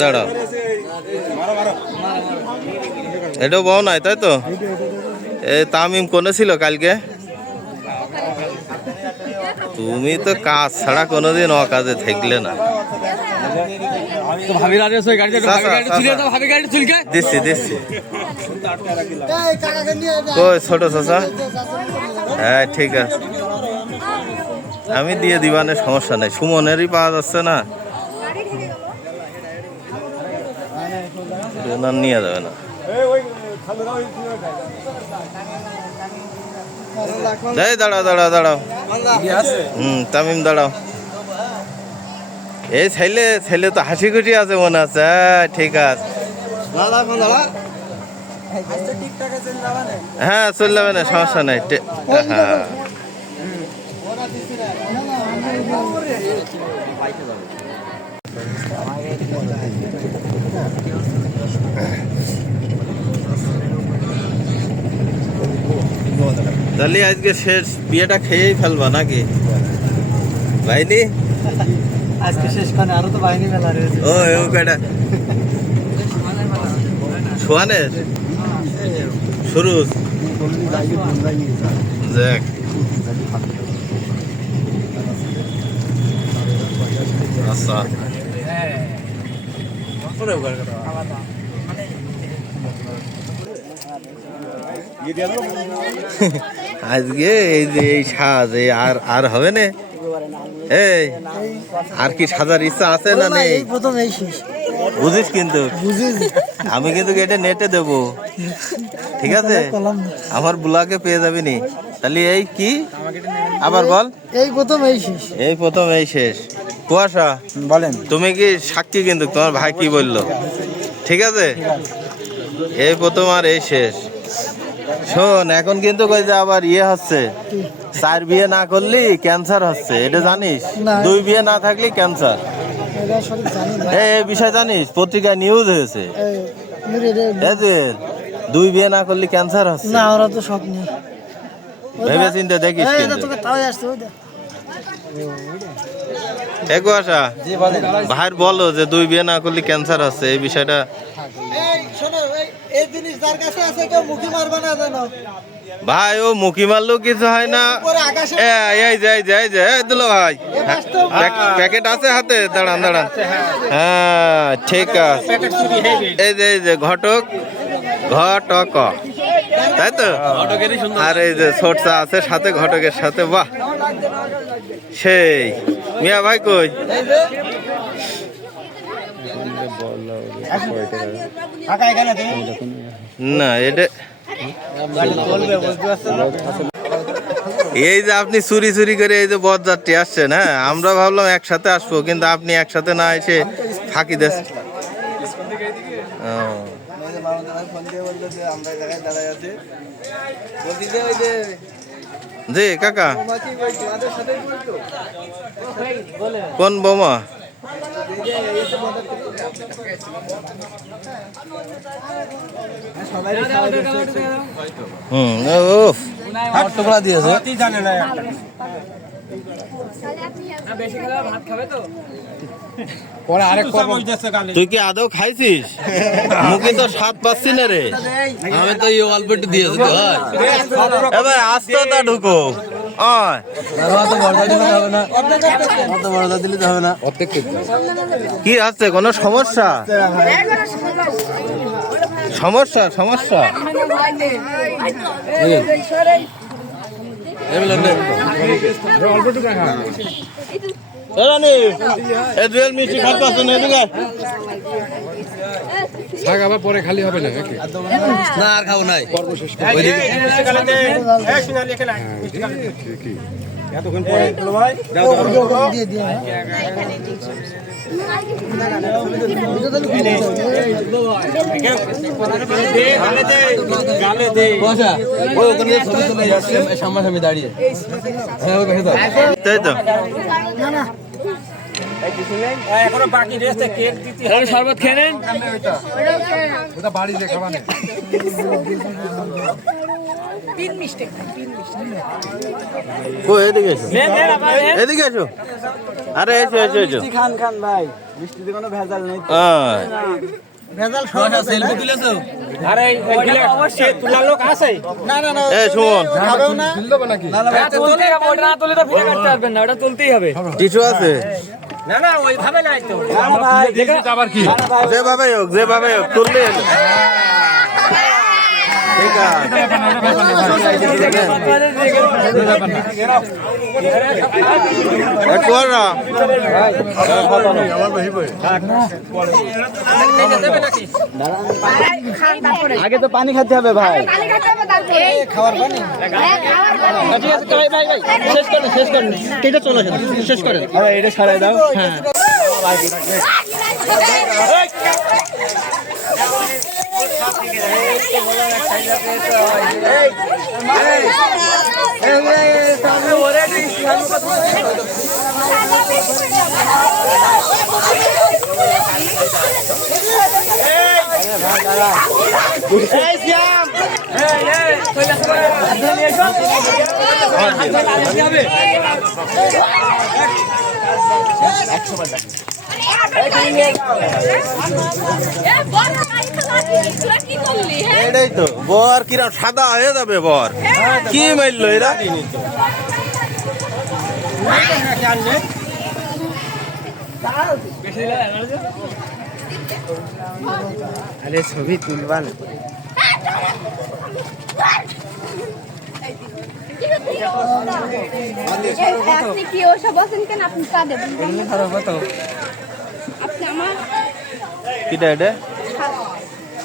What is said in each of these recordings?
দাঁড়াও, এটাও বউ নাই তাই তো? এই তামিম কোনে ছিল কালকে? তুমি তো কাজ ছাড়া কোনোদিন অকাজে থাকলে না। দিচ্ছি দিচ্ছি। কই ছোট চাচা? হ্যাঁ ঠিক আছে, আমি দিয়ে দিবানের সমস্যা নাই। সুমনেরই পাওয়া যাচ্ছে না, নিয়ে যাবে না। দাঁড়াও দাঁড়াও দাঁড়াও, তামিম দাঁড়াও। এই ছেলে তো হাসি খুশি আছে মনে আছে। হ্যাঁ ঠিক আছে, হ্যাঁ চলে যাবে না, সমস্যা নাই। হ্যাঁ তাহলে আজকে শেষ, বিয়েটা খেয়েই ফেলবা নাকি ভাইনি? আজকে শেষ খানে আরো তো বাহিনী মেলা রয়েছে। ও কয়টা সোয়ানের শুরু দেখ। আচ্ছা আজকে এই যে এই সাজ আর হবে না। এই আর কি সাজার ইচ্ছা আছে না নেই? বুঝিস কিন্তু, আমি কিন্তু এটা নেটে দেবো, ঠিক আছে? আমার ব্লগে পেয়ে যাবি নি। তাহলে এই কি আবার বল? এই প্রথম এই শেষ, এই প্রথম এই শেষ। কুয়াশা বলেন তুমি কি সাক্ষী, কিন্তু তোমার ভাই কি বললো, ঠিক আছে? এই প্রথম আর এই শেষ। শোন, এখন কিন্তু কই যে আবার ইয়ে হচ্ছে, 4 বিয়ে না করলি ক্যান্সার হচ্ছে, এটা জানিস? 2 বিয়ে না থাকলে ক্যান্সার। এই বিষয় জানিস? পত্রিকায় নিউজ হয়েছে, 2 বিয়ে না করলে ক্যান্সার হচ্ছে। না ওরা তো সব নেই, ভেবে চিন্তে দেখিস কিন্তু। কুয়াশা ভাইয়ের বলো যে 2 বিয়ে না করলে ক্যান্সার হচ্ছে, এই বিষয়টা। ভাই ও মুখি মারলেও কিছু হয় না। দিল ভাই, প্যাকেট আছে হাতে, দাঁড়ান দাঁড়ান। হ্যাঁ ঠিক আছে, এই যে ঘটক তাই তো? আর এই যে ছোটসা আছে সাথে, ঘটকের সাথে। বাহ সেই মিয়া ভাই কই? না এটা এই যে আপনি চুরি চুরি করে এই যে বরযাত্রী আসছেন, হ্যাঁ আমরা ভাবলাম একসাথে আসবো, কিন্তু আপনি একসাথে না এসে ফাঁকি দিচ্ছেন। জি কাকা, কোন বোমা? দিয়েছে। তুই কি আদৌ খাইছিস? মুখে তো স্বাদ পাচ্ছি না রে। আমি তো অল্প একটু দিয়েছি এবার আস্তে ঢুকো। কি আছে, কোনো সমস্যা? সমস্যা সমস্যা রানি এ জুয়েল মিষ্টি খাতে আছে না এদিকে শাক আবার পরে খালি হবে না নাকি? না আর খাবো নাই ঠিকই। এতক্ষণ পরে ভাই দিয়ে দিয়ে সামনাসামনি দাঁড়িয়ে তাই তো এখনো বাকি রয়েছে কেক দিতে হবে শরবত খেয়ে নেন ওটা বাড়িতে খাবা না। ও এদিকে এসো এদিকে এসো আরে এসো এসো এসো খান খান ভাই মিষ্টিতে কোনো ভেজাল নেই ভেজাল সব সেলফি তুলেছো আরে এগুলো অবশ্যই তোলার লোক আছে না না না এ সুমন খাবেও না তুললো বা নাকি? তুলতে হবে ওটা না তুলে তো ভিডিও কাটতে পারবেন না ওটা তুলতেই হবে টিস্যু আছে না না ওইভাবে নাই তো ভাই আবার কি? যেভাবে হোক তুললে হলো। ঠিক আছে কর না আগে তো পানি খেতে হবে ভাই খাওয়ার পানি শেষ করেন এটা চলে আসেন শেষ করেন এটা ছাড়াই দাও হ্যাঁ এটাই তো বর কিরম সাদা হয়ে যাবে বর কি মারলো এরা আরে ছবি তুলবা না আপনি কি ওসব বসেন কেন আপনি চা দেবেন আপনি আমার কিটা এটা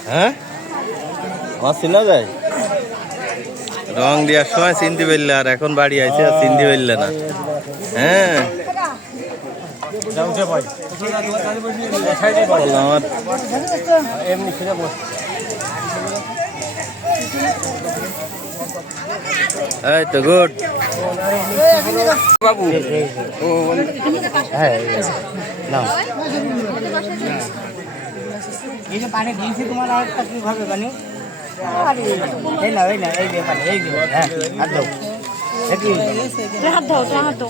হ্যাঁ আমার চিনা যায় রং দেওয়ার সময় চিনতে পারলে আর এখন বাড়ি আইছে আর চিনতে পারলে না হ্যাঁ বললাম আমার এই তো গুড বাবু এই যে পানি দিয়েছি তোমার আর একটা কি ভাবে পানি এই না এই যে পানি এই যে হ্যাঁ আর দাও হাত দাও হাত দাও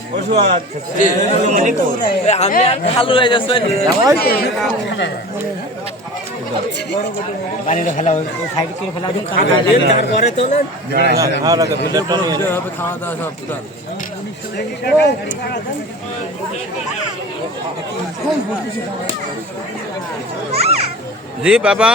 আমি আর ভালো হয়ে যাচ্ছে পানিটা ফেলা সাইড করে ফেলা তারপরে তো খাওয়া দাওয়া সব জি বাবা